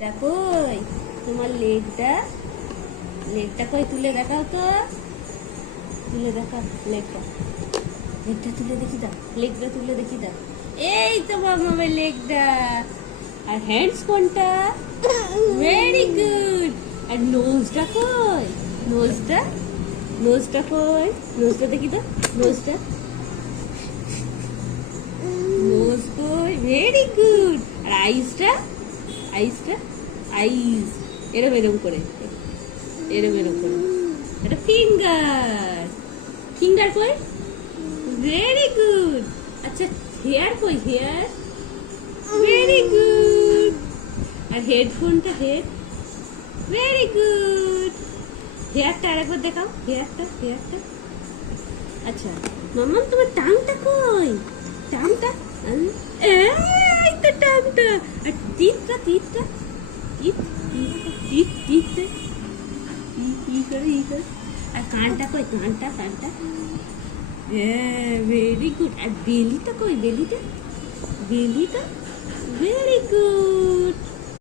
টা কই তোমার লেগটা কই তুলে দেখাও তো, তুলে দেখাও লেগটা তুলে দেখি দাও, লেগটা তুলে দেখি দাও। এই তো মামামের লেগটা। আর হ্যান্ডস কোনটা? Very good. আর নোজটা কই? নোজটা কই? নোজটা দেখি দাও, নোজটা নোজ কই? Very good. আর আইসটা আইস এরম করে, এরম করে। এটা ফিঙ্গার কই? Very good. আচ্ছা হেয়ার কই? Hair very good. আর হেডফোনটা হেড ভেরি গুড। হেয়ারটা আরেকবার দেখাও, হেয়ারটা। আচ্ছা মাম্মা তোমার টাংটা কই? টাংটা এই তো টাংটা। আর টিপটা টিপ করে। আর কানটা কই? কানটা ভেরি গুড। আর বেলিটা কই? বেলিটা ভেরি গুড।